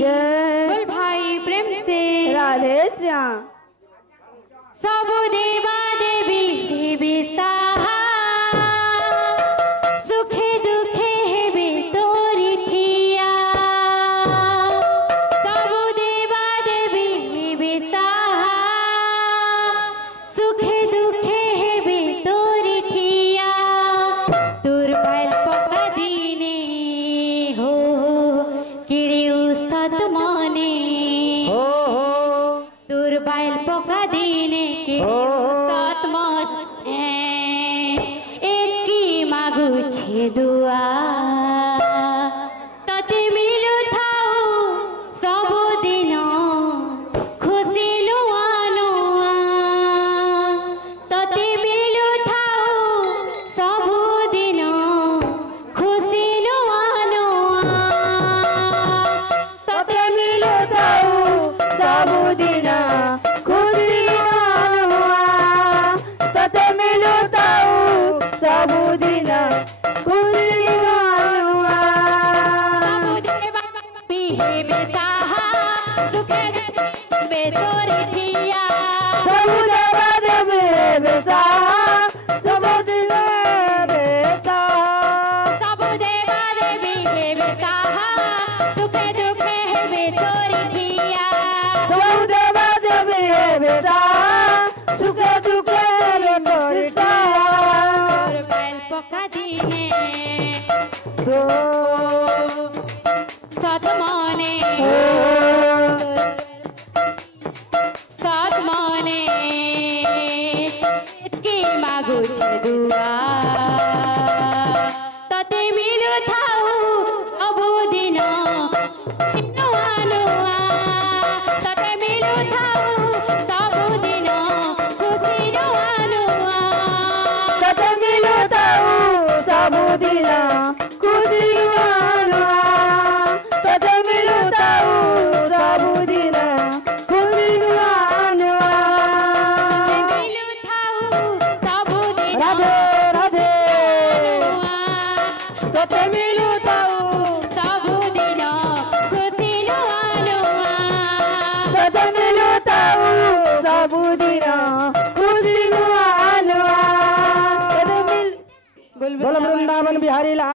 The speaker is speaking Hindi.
जय। बोल भाई प्रेम से राधे श्याम। सब देवा देवी बेसाहा सुखे दुखे हेबे तोरी ठिया। सब देवा देवी बेसाहा सुखे दुखे हेबे तोरी ठिया। तोर पायल पका दीने हो किड़ियू सत मने हो तोर पायल पका दीने दुआ तते मिलु थाऊ सबु दिन खुशी नुआ नुआ। तते मिलु थाऊ सबु दिन खुशी नुआ नुआ। तते मिलु थाऊ सबु दिन खुशी नुआ। तते मिलु थाऊ सबु दिन सतमा